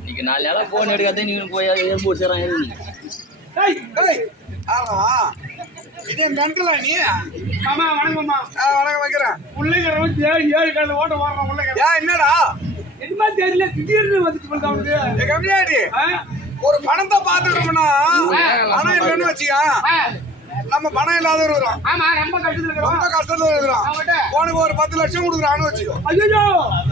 இன்னைக்கு 4 நாளா போன் எடுக்காதே நீங்க போய் ஏர்போர்ட் சேராங்க இதே மென்டலா நீ மாமா வணக்கம் மாமா வணக்கம் வைக்கிறேன் பிள்ளைங்க 7 கால ஓட்ட வாடுறான் பிள்ளைங்க என்னடா என்னமா தெரியல திடீர்னு வந்துட்டு போகுது அவனுக்கு கம்மியாடி ஒரு பணத்தை பார்த்துட்டோம்னா பணம் இல்லைன்னு வச்சியா நம்ம பணம் இல்லாத இருக்கிறோம். ஆமா ரொம்ப கஷ்டத்துல இருக்கிறோம். உனக்கு ஒரு 10 லட்சம் கொடுக்குறான்னு வச்சுக்கோ. ஐயோ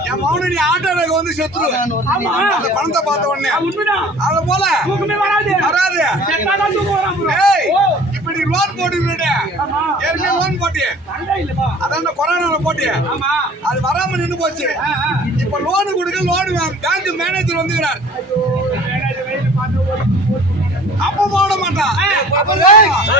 என் மௌன நீ ஆட்டோக்கு வந்து செத்துரு. ஆமா அந்த பணத்தை பார்த்த உடனே அத போல வராது இப்படி லோன் போட்டுக்கிட்டே ஏற்கனவே லோன் போட்டி அதான் கொரோனால போட்டி அது வராம நின்று போச்சு. இப்ப லோனு கொடுக்க லோன் பேங்க் மேனேஜர் வந்துக்கிறார். அப்ப போட மாட்டான் போட மாட்டான்.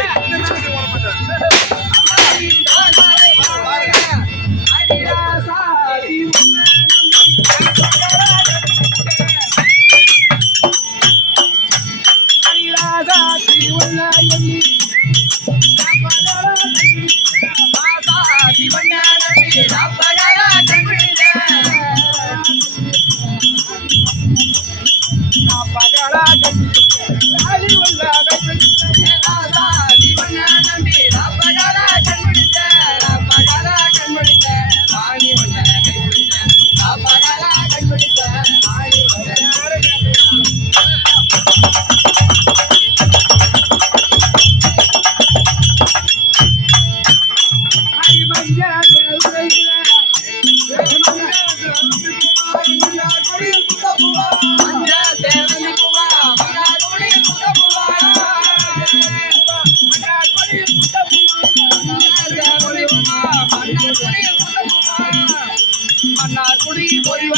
மன்னார் குடி போய்